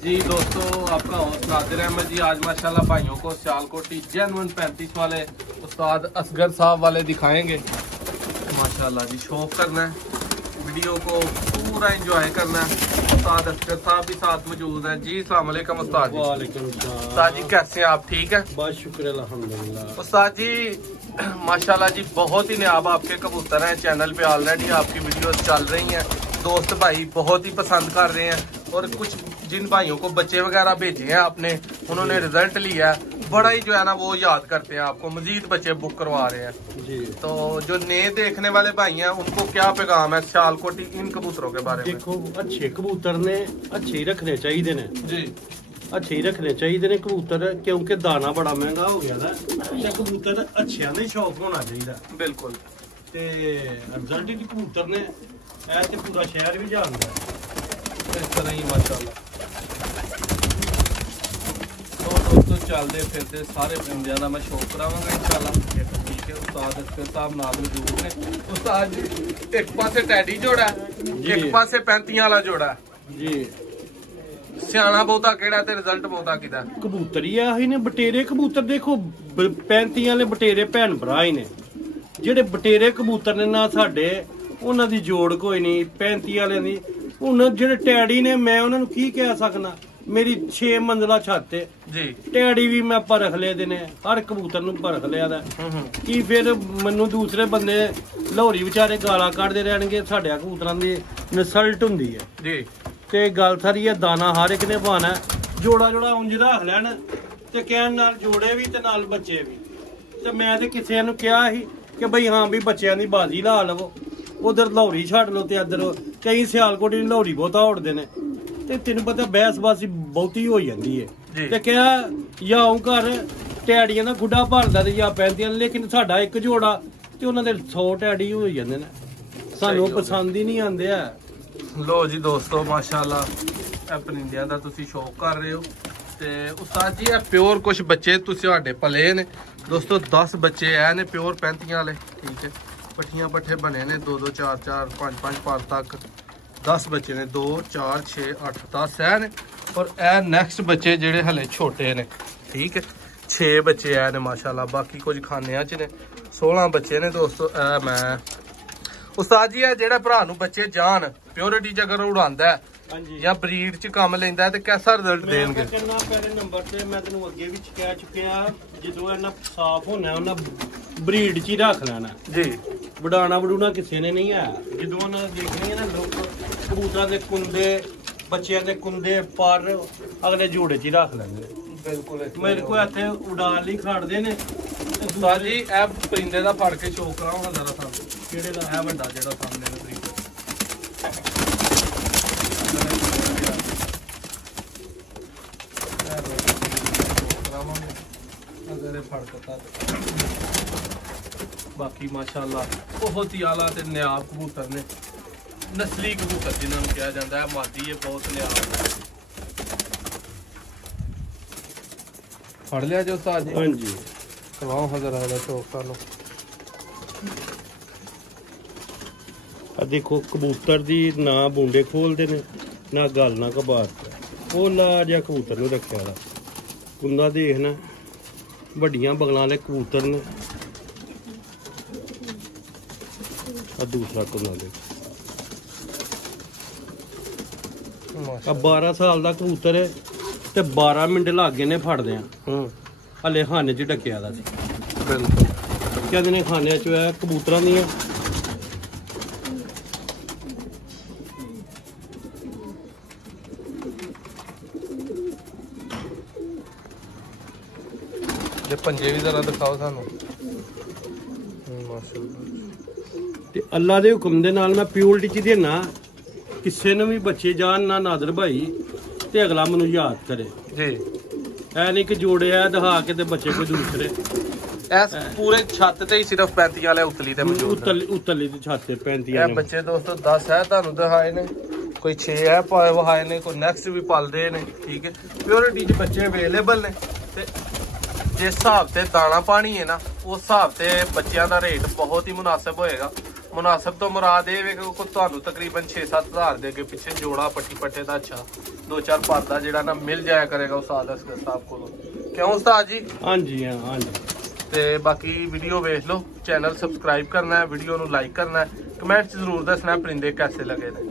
जी दोस्तों, आपका होस्ट नादिर अहमद जी। आज माशाल्लाह भाइयों को सियालकोटी जेन्युइन 35 वाले उस्ताद असगर साहब वाले दिखाएंगे। माशाल्लाह जी, शौक करना है, वीडियो को पूरा एंजॉय करना है। उस्ताद असगर साहब भी साथ मौजूद हैं जी। अस्सलाम वालेकुम उस्ताद जी। वालेकुम सलाम। उस्ताद जी कैसे हैं आप? ठीक है, बस शुक्र अल्हम्दुलिल्लाह। उस्ताद जी माशाल्लाह जी, बहुत ही नायाब आपके कबूतर हैं। चैनल पे ऑलरेडी आपकी वीडियोस चल रही हैं, दोस्त भाई बहुत ही पसंद कर रहे हैं। और कुछ जिन भाइयों को बच्चे वगैरह भेजे हैं आपने, उन्होंने रिजल्ट लिया है, बड़ा ही जो है ना वो याद करते हैं आपको, मजीद बच्चे बुक करवा रहे हैं जी। तो जो नए देखने वाले भाई हैं उनको क्या पैगाम है सियालकोटी इन कबूतरों के बारे में? देखो, अच्छे कबूतर ने अच्छे ही रखने चाहिए ने जी, अच्छे ही रखने चाहिए ने कबूतर, क्योंकि दाना बड़ा महंगा हो गया ना। कबूतर अच्छे का शौक होना चाहिए। बिल्कुल। ते रिजल्ट की कबूतर ने ऐसे पूरा शहर भी जानता है इस तरह ही माशाल्लाह। तो दोस्तों चलते फिरते सारे बंदियां का मैं शौक करावांगा इंशाल्लाह। ठीक है, उस्ताद असगर साहब नाल मौजूद ने। उस्ताद जी, एक पासे टैडी जोड़ा है, एक पासे 35 वाला जोड़ा है जी। सियाना बहुता केड़ा ते रिजल्ट बहुता किदा? कबूतर ही आही ने बटेरे कबूतर। देखो 35 वाले बटेरे भैन भरा ही ने। ਜਿਹੜੇ बटेरे कबूतर ने ना साडे ਉਹਨਾਂ ਦੀ ਜੋੜ ਕੋਈ ਨਹੀਂ 35 ਵਾਲਿਆਂ ਦੀ। ਹੁਣ ਜਿਹੜੇ ਟੈਡੀ ਨੇ ਮੈਂ ਉਹਨਾਂ ਨੂੰ ਕੀ ਕਹਿ ਸਕਣਾ। ਮੇਰੀ 6 ਮੰਜ਼ਲਾ ਛੱਤ ਹੈ ਜੀ। ਟੈਡੀ ਵੀ ਮੈਂ ਪਰਖ ਲਏ ਦੇ ਨੇ, ਹਰ ਕਬੂਤਰ ਨੂੰ ਪਰਖ ਲਿਆ ਦਾ। ਕੀ ਫਿਰ ਮੈਨੂੰ ਦੂਸਰੇ ਬੰਦੇ ਲਾਹੌਰੀ ਵਿਚਾਰੇ ਗਾਲਾਂ ਕੱਢਦੇ ਰਹਿਣਗੇ? ਸਾਡੇ ਕਬੂਤਰਾਂ ਦੀ ਇਨਸਲਟ ਹੁੰਦੀ ਹੈ ਜੀ। ਤੇ ਗੱਲ ਸਾਰੀ ਹੈ, ਦਾਣਾ ਹਰ ਇੱਕ ਨੇ ਪਾਣਾ। ਜੋੜਾ ਜੋੜਾ ਉਂਝ ਰੱਖ ਲੈਣ ਤੇ ਕਹਿਣ ਨਾਲ ਜੋੜੇ ਵੀ ਤੇ ਨਾਲ ਬੱਚੇ ਵੀ। ਤੇ ਮੈਂ ਤੇ ਕਿਸੇ ਨੂੰ ਕਿਹਾ ਸੀ ਕਿ ਬਈ ਹਾਂ ਵੀ ਬੱਚਿਆਂ ਦੀ ਬਾਜ਼ੀ ਲਾ ਲਵੋ, ਉਧਰ ਲਾਹੌਰੀ ਛੱਡ ਲਓ ਤੇ ਇੱਧਰ ਕਈ ਸਿਆਲਕੋਟ ਦੀ ਲਾਹੌਰੀ ਬਹੁਤਾ ਉੜਦੇ ਨੇ। ਤੇ ਤੈਨੂੰ ਪਤਾ ਬਹਿਸਬਾਜ਼ੀ ਬਹੁਤੀ ਹੋ ਜਾਂਦੀ ਹੈ। ਤੇ ਕਿਹਾ ਜਾਂ ਉਹ ਘਰ ਟੈਡੀਆਂ ਦਾ ਗੁੱਡਾ ਭਰਦਾ ਤੇ ਜਾਂ 35, ਲੇਕਿਨ ਸਾਡਾ ਇੱਕ ਜੋੜਾ ਤੇ ਉਹਨਾਂ ਦੇ 100 ਟੈਡੀ ਹੋ ਜਾਂਦੇ ਨੇ। ਸਾਨੂੰ ਪਸੰਦ ਹੀ ਨਹੀਂ ਆਉਂਦੇ ਆ। ਲੋ ਜੀ ਦੋਸਤੋ, ਮਾਸ਼ਾਅੱਲਾ ਪਰਿੰਦਿਆਂ ਦਾ ਤੁਸੀਂ ਸ਼ੌਕ ਕਰ ਰਹੇ ਹੋ। ਤੇ ਉਸਤਾਦ ਜੀ, ਇਹ ਪਿਓਰ ਕੁਝ ਬੱਚੇ ਤੁਸੀਂ ਤੁਹਾਡੇ ਪਲੇ ਨੇ ਦੋਸਤੋ। 10 ਬੱਚੇ ਐ ਨੇ ਪਿਓਰ 35 ਵਾਲੇ। ਠੀਕ ਹੈ, ਪੱਠੀਆਂ ਪੱਠੇ ਬਣੇ ਨੇ 2 2 4 4 5 5 ਪਰ ਤੱਕ 10 ਬੱਚੇ ਨੇ। 2 4 6 8 10 ਐ ਨੇ। ਔਰ ਇਹ ਨੈਕਸਟ ਬੱਚੇ ਜਿਹੜੇ ਹਲੇ ਛੋਟੇ ਨੇ। ਠੀਕ ਹੈ, 6 ਬੱਚੇ ਐ ਨੇ ਮਾਸ਼ਾਅੱਲਾ। ਬਾਕੀ ਕੁਝ ਖਾਨਿਆਂ ਚ ਨੇ 16 ਬੱਚੇ ਨੇ ਦੋਸਤੋ। ਇਹ ਮੈਂ ਉਸਤਾਦ ਜੀ, ਇਹ ਜਿਹੜਾ ਭਰਾ ਨੂੰ ਬੱਚੇ ਜਾਣ ਪਿਓਰਿਟੀ ਚ ਅਗਰ ਉਡਾਉਂਦਾ ਜਾਂ ਬਰੀਡ ਚ ਕੰਮ ਲੈਂਦਾ ਤੇ ਕਿਹਦਾ ਰਿਜ਼ਲਟ ਦੇਣਗੇ? ਕਿੰਨਾ ਪਹਿਲੇ ਨੰਬਰ ਤੇ ਮੈਂ ਤੈਨੂੰ ਅੱਗੇ ਵੀ ਕਹਿ ਚੁੱਕਿਆ, ਜਦੋਂ ਇਹਨਾਂ ਸਾਫ਼ ਹੋਣਾ ਉਹਨਾਂ ਬਰੀਡ ਚ ਹੀ ਰੱਖ ਲੈਣਾ ਜੀ। ਵਡਾਣਾ ਵਡੂਣਾ ਕਿਸੇ ਨੇ ਨਹੀਂ ਆ। ਜਦੋਂ ਉਹਨਾਂ ਦੇਖਣਗੇ ਨਾ ਲੋਕ ਕਬੂਤਰਾਂ ਦੇ ਕੁੰਦੇ, ਬੱਚਿਆਂ ਦੇ ਕੁੰਦੇ ਪਰ ਅਗਲੇ ਜੋੜੇ ਚ ਹੀ ਰੱਖ ਲੈਂਦੇ। ਬਿਲਕੁਲ। ਮੇਰੇ ਕੋਲ ਇੱਥੇ ਉਡਾਣ ਲਈ ਖੜਦੇ ਨੇ। ਉਸਤਾਦ ਜੀ, ਇਹ ਪਰਿੰਦੇ ਦਾ ਫੜ ਕੇ ਸ਼ੌਕ ਕਰਾਉਂਗਾ ਜ਼ਰਾ ਸਾਨੂੰ। ਕਿਹੜੇ ਦਾ? ਇਹ ਵੱਡਾ ਜਿਹੜਾ ਸਾਹਮਣੇ ਨੇ ਪਰਿੰਦਾ। बाकी माशाअल्लाह बहुत ही आला ते नियाब कबूतर ने, नस्ली कबूतर जिन्होंने कहा जाता है। मादी है बहुत नियाब। फड़ लिया जो उस्ताद जी? हाँ जी, करवाओ हजर आया शौक सानू। देखो कबूतर दी ना बूंडे खोलते ने, ना गल ना कबार। वो ला जा कबूतर ने रखा दा कुंदा देखना। ਵੱਡੀਆਂ ਬਗਲਾਂ ਵਾਲੇ ਕਬੂਤਰ ਨੇ। ਆ ਦੂਸਰਾ ਕੁੰਦਾ ਦੇ। ਆ 12 ਸਾਲ ਦਾ ਕਬੂਤਰ ਹੈ ਤੇ 12 ਮਿੰਟ ਲੱਗ ਗਏ ਨੇ ਫੜਦੇ ਆ। ਹਲੇ ਖਾਨੇ 'ਚ ਢੱਕਿਆ ਦਾ ਸੀ। ਬਿਲਕੁਲ। ਕਹਿੰਦੇ ਨੇ ਖਾਨੇ 'ਚ ਆ ਕਬੂਤਰਾਂ ਦੀਆਂ। पंजे भी जरा दिखाओ सानू। ਤੇ ਅੱਲਾ ਦੇ ਹੁਕਮ ਦੇ ਨਾਲ ਮੈਂ ਪਿਓਰਿਟੀ ਚ ਦੇਣਾ। ਕਿਸੇ ਨੂੰ ਵੀ ਬੱਚੇ ਜਾਣ ਨਾ ਨਾਦਰ ਭਾਈ ਤੇ ਅਗਲਾ ਮੈਨੂੰ ਯਾਦ ਕਰੇ ਜੀ। ਐ ਨਹੀਂ ਕਿ ਜੋੜਿਆ ਦਿਖਾ ਕੇ ਤੇ ਬੱਚੇ ਕੋਈ ਦੂਸਰੇ। ਇਸ ਪੂਰੇ ਛੱਤ ਤੇ ਹੀ ਸਿਰਫ 35 ਵਾਲੇ ਉਤਲੀ ਤੇ ਮੌਜੂਦ ਨੇ। ਉਤਲੀ ਦੀ ਛੱਤ ਤੇ 35 ਵਾਲੇ ਬੱਚੇ ਦੋਸਤੋ 10 ਹੈ ਤੁਹਾਨੂੰ ਦਿਖਾਏ ਨੇ, ਕੋਈ 6 ਹੈ ਪਾਏ ਵਹਾਏ ਨੇ, ਕੋਈ ਨੈਕਸਟ ਵੀ ਪਲਦੇ ਨੇ। ਠੀਕ ਹੈ, ਪਿਓਰਿਟੀ ਚ ਬੱਚੇ ਅਵੇਲੇਬਲ ਨੇ। ਤੇ ਜਿਸ ਹਿਸਾਬ ਤੇ ਦਾਣਾ ਪਾਣੀ ਹੈ ਨਾ, ਉਸ ਹਿਸਾਬ ਤੇ ਬੱਚਿਆਂ ਦਾ ਰੇਟ ਬਹੁਤ ਹੀ ਮੁਨਾਸਿਬ ਹੋਏਗਾ। ਮੁਨਾਸਬ ਤੋਂ ਮੁਰਾਦ ਇਹ ਵੇ ਕਿ ਤੁਹਾਨੂੰ ਤਕਰੀਬਨ 6-7 ਹਜ਼ਾਰ ਦੇ ਅੱਗੇ ਪਿੱਛੇ ਜੋੜਾ ਪੱਟੀ ਪੱਟੇ ਦਾ ਅੱਛਾ 2-4 ਪਰਦਾ ਜਿਹੜਾ ਨਾ ਮਿਲ ਜਾਇਆ ਕਰੇਗਾ ਉਸਤਾਦ ਅਸਗਰ ਸਾਹਿਬ ਕੋਲੋਂ। ਕਿਉਂ ਉਸਤਾਦ ਜੀ? ਹਾਂਜੀ ਹਾਂ ਹਾਂਜੀ। ਤੇ ਬਾਕੀ ਵੀਡੀਓ ਵੇਖ ਲਓ, ਚੈਨਲ ਸਬਸਕ੍ਰਾਈਬ ਕਰਨਾ ਹੈ, ਵੀਡੀਓ ਨੂੰ ਲਾਈਕ ਕਰਨਾ ਹੈ, ਕਮੈਂਟ 'ਚ ਜ਼ਰੂਰ ਦੱਸਣਾ ਪਰਿੰਦੇ ਕੈਸੇ ਲੱਗੇ ਨੇ।